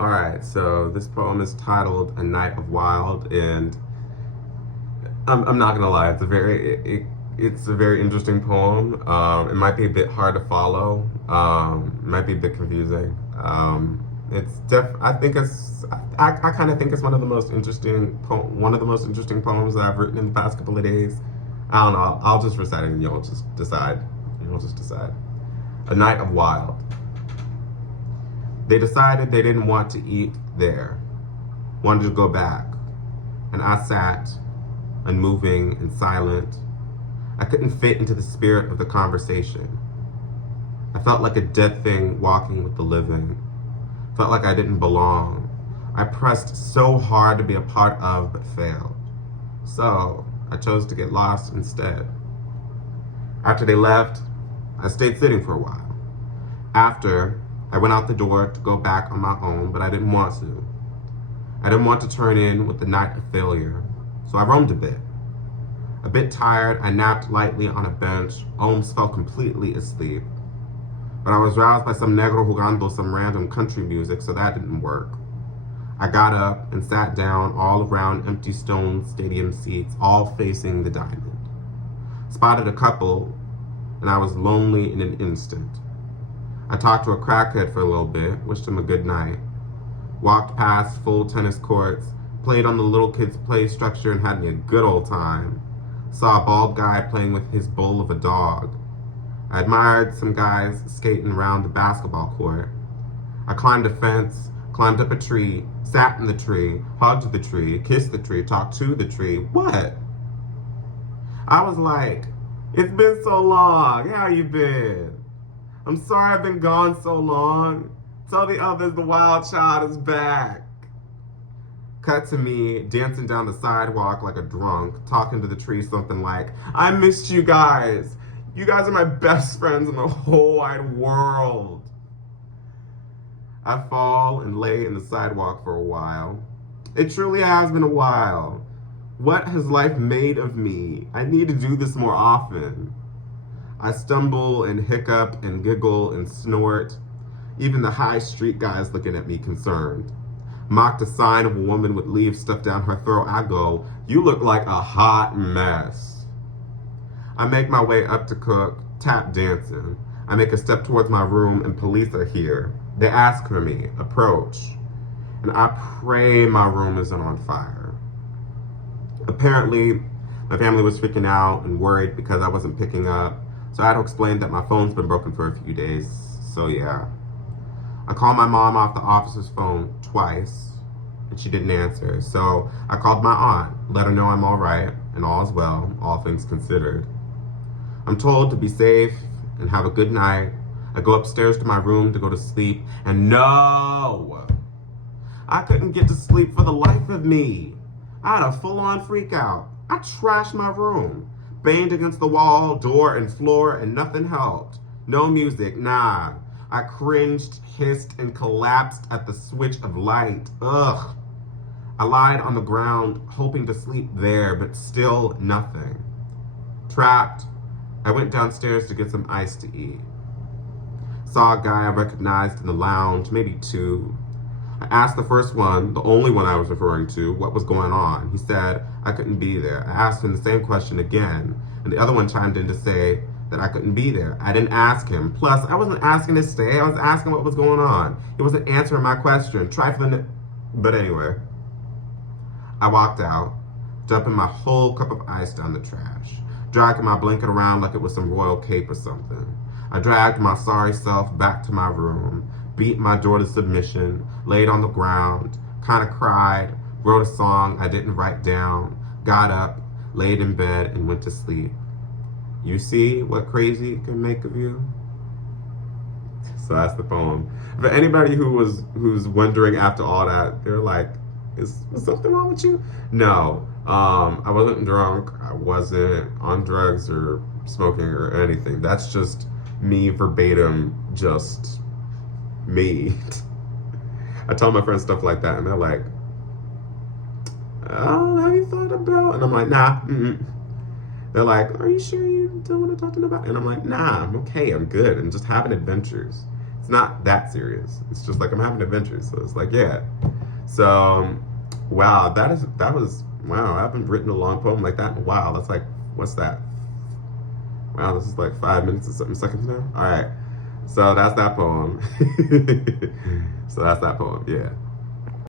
All right, so this poem is titled "A Night of Wild," and I'm not gonna lie, it's a very interesting poem. It might be a bit hard to follow. It might be a bit confusing. I think I kind of think it's one of the most interesting poems that I've written in the past couple of days. I don't know. I'll just recite it and you'll just decide. You'll just decide. A Night of Wild. They decided they didn't want to eat there, wanted to go back, and I sat, unmoving and silent. I couldn't fit into the spirit of the conversation. I felt like a dead thing walking with the living. Felt like I didn't belong. I pressed so hard to be a part of, but failed. So I chose to get lost instead. After they left, I stayed sitting for a while. After, I went out the door to go back on my own, but I didn't want to. I didn't want to turn in with the night of failure, so I roamed a bit. A bit tired, I napped lightly on a bench, almost fell completely asleep. But I was roused by some negro jugando some random country music, so that didn't work. I got up and sat down all around empty stone stadium seats, all facing the diamond. Spotted a couple, and I was lonely in an instant. I talked to a crackhead for a little bit, wished him a good night. Walked past full tennis courts, played on the little kids' play structure and had me a good old time. Saw a bald guy playing with his bull of a dog. I admired some guys skating around the basketball court. I climbed a fence, climbed up a tree, sat in the tree, hugged the tree, kissed the tree, talked to the tree. What? I was like, it's been so long. How you been? I'm sorry I've been gone so long. Tell the others the wild child is back. Cut to me, dancing down the sidewalk like a drunk, talking to the tree something like, I missed you guys. You guys are my best friends in the whole wide world. I fall and lay in the sidewalk for a while. It truly has been a while. What has life made of me? I need to do this more often. I stumble and hiccup and giggle and snort. Even the high street guys looking at me concerned. Mocked a sign of a woman with leaves stuffed down her throat. I go, you look like a hot mess. I make my way up to cook, tap dancing. I make a step towards my room and police are here. They ask for me, approach. And I pray my room isn't on fire. Apparently, my family was freaking out and worried because I wasn't picking up. So I had to explain that my phone's been broken for a few days. So yeah. I called my mom off the officer's phone twice, and she didn't answer. So I called my aunt, let her know I'm all right and all is well, all things considered. I'm told to be safe and have a good night. I go upstairs to my room to go to sleep, and no! I couldn't get to sleep for the life of me. I had a full-on freak out. I trashed my room, banged against the wall, door, and floor, and nothing helped. No music, nah. I cringed, hissed, and collapsed at the switch of light. Ugh. I lied on the ground, hoping to sleep there, but still nothing. Trapped, I went downstairs to get some ice to eat. Saw a guy I recognized in the lounge, maybe two. I asked the first one, the only one I was referring to, what was going on. He said I couldn't be there. I asked him the same question again, and the other one chimed in to say that I couldn't be there. I didn't ask him. Plus, I wasn't asking to stay. I was asking what was going on. He wasn't answering my question, trifling. But anyway, I walked out, dumping my whole cup of ice down the trash, dragging my blanket around like it was some royal cape or something. I dragged my sorry self back to my room, beat my door to submission, laid on the ground, kind of cried, wrote a song I didn't write down, got up, laid in bed, and went to sleep. You see what crazy can make of you? So that's the poem. For anybody who's wondering after all that, they're like, is something wrong with you? No, I wasn't drunk. I wasn't on drugs or smoking or anything. That's just me verbatim, just me. I tell my friends stuff like that, and they're like, "Oh, have you thought about?" And I'm like, "Nah." They're like, "Are you sure you don't want to talk to nobody?" And I'm like, "Nah, I'm okay. I'm good. I'm just having adventures. It's not that serious. It's just like I'm having adventures. So it's like, yeah. So, wow, wow. I haven't written a long poem like that in a while. That's like, what's that? Wow, this is like 5 minutes or something seconds now. All right. So that's that poem. So that's that poem. Yeah.